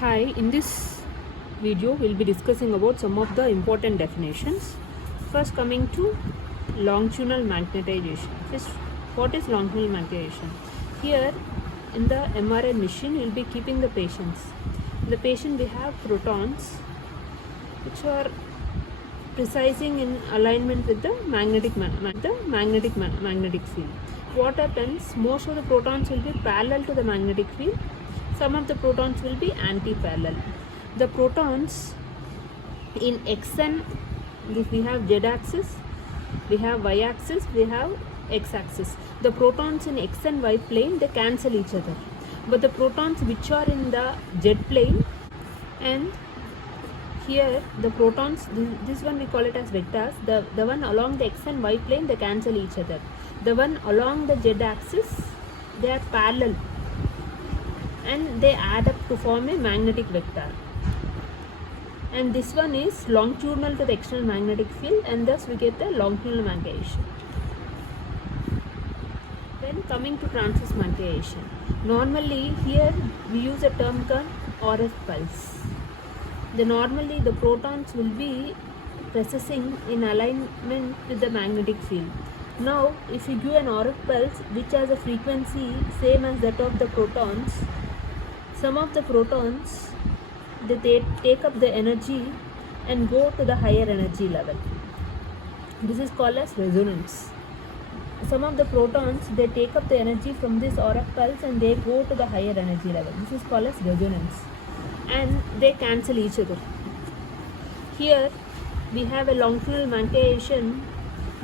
Hi, in this video we'll be discussing about some of the important definitions. First, coming to longitudinal magnetization. First, what is longitudinal magnetization? Here in the MRI machine we'll be keeping the patients. In the patient we have protons which are precising in alignment with the magnetic field. What happens? Most of the protons will be parallel to the magnetic field. Some of the protons will be anti-parallel. The protons in xn, if we have z-axis, we have y-axis, we have x-axis. The protons in x and y plane, they cancel each other. But the protons which are in the z plane, and here the protons, this one we call it as vectors, the one along the x and y plane, they cancel each other. The one along the z-axis, they are parallel and they add up to form a magnetic vector. And this one is longitudinal to the external magnetic field, and thus we get the longitudinal magnetization. Then coming to transverse magnetization. Normally here we use a term called RF pulse. Normally the protons will be precessing in alignment with the magnetic field. Now if you give an RF pulse which has a frequency same as that of the protons, some of the protons they take up the energy and go to the higher energy level. This is called as resonance. Some of the protons they take up the energy from this RF pulse and they go to the higher energy level. This is called as resonance, and they cancel each other. Here we have a longitudinal magnetization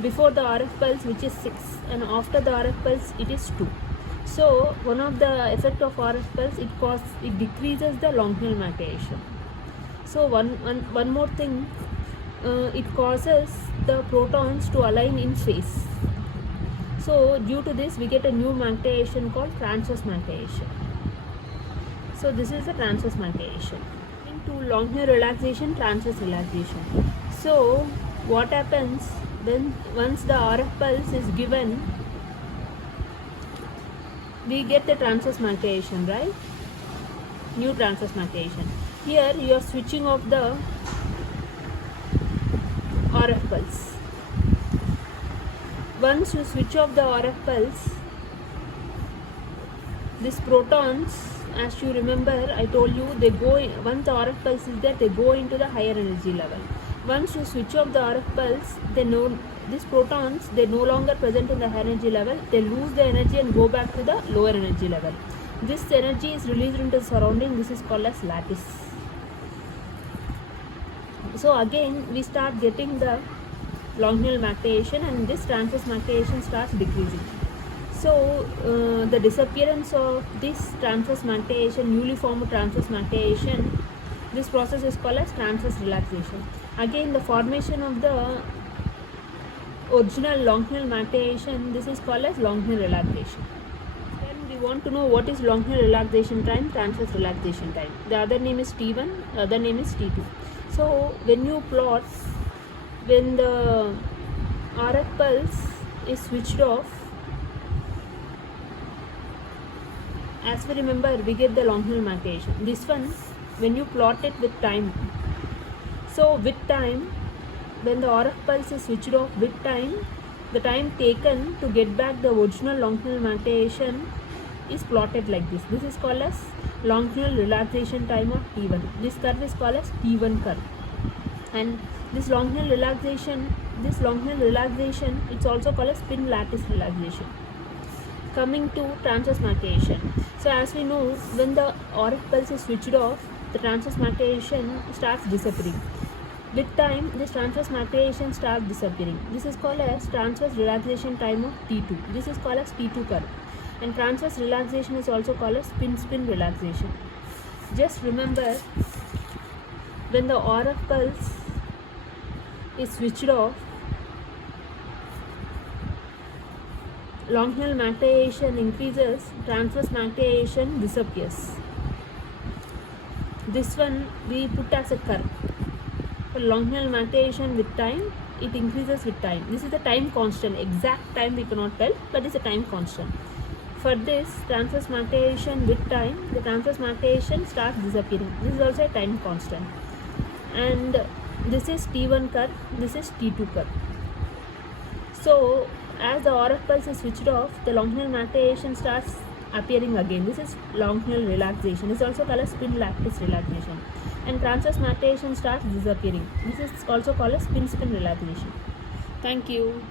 before the RF pulse which is 6, and after the RF pulse it is 2. So one of the effect of RF pulse, it decreases the longitudinal magnetization. So one more thing, it causes the protons to align in phase. So due to this we get a new magnetization called transverse magnetization. So this is the transverse magnetization. Into longitudinal relaxation, transverse relaxation. So what happens when once the RF pulse is given, we get the transverse magnetization, right? New transverse magnetization. Here you are switching off the RF pulse. Once you switch off the RF pulse, these protons, as you remember, I told you they go in, once the RF pulse is there, they go into the higher energy level. Once you switch off the RF pulse, these protons, they no longer present in the higher energy level, they lose the energy and go back to the lower energy level. This energy is released into the surrounding. This is called as lattice. So again we start getting the longitudinal magnetization, and this transverse magnetization starts decreasing. So the disappearance of this transverse magnetization, newly formed transverse magnetization, this process is called as transverse relaxation. Again the formation of the original longitudinal magnetization, this is called as longitudinal relaxation. Then we want to know what is longitudinal relaxation time, transverse relaxation time. The other name is T1, the other name is T2. So when you plot, when the RF pulse is switched off, as we remember, we get the longitudinal magnetization. This one, when you plot it with time, so with time, when the RF pulse is switched off with time, the time taken to get back the original longitudinal magnetization is plotted like this. This is called as longitudinal relaxation time of T1. This curve is called as T1 curve. And this longitudinal relaxation, it's also called as spin lattice relaxation. Coming to transverse magnetization. So as we know, when the RF pulse is switched off, the transverse magnetization starts disappearing. With time, this transverse magnetization starts disappearing. This is called as transverse relaxation time of T2. This is called as T2 curve. And transverse relaxation is also called as spin relaxation. Just remember, when the RF pulse is switched off, longitudinal magnetization increases, transverse magnetization disappears. This one we put as a curve. For longitudinal magnetization with time, it increases with time. This is the time constant. Exact time we cannot tell, but it's a time constant. For this transverse magnetation with time, the transverse magnetation starts disappearing. This is also a time constant. And this is T1 curve, this is T2 curve. So as the RF pulse is switched off, the longitudinal magnetation starts appearing again. This is longitudinal relaxation. This is also called as spin lattice relaxation. And transverse magnetation starts disappearing. This is also called as spin relaxation. Thank you.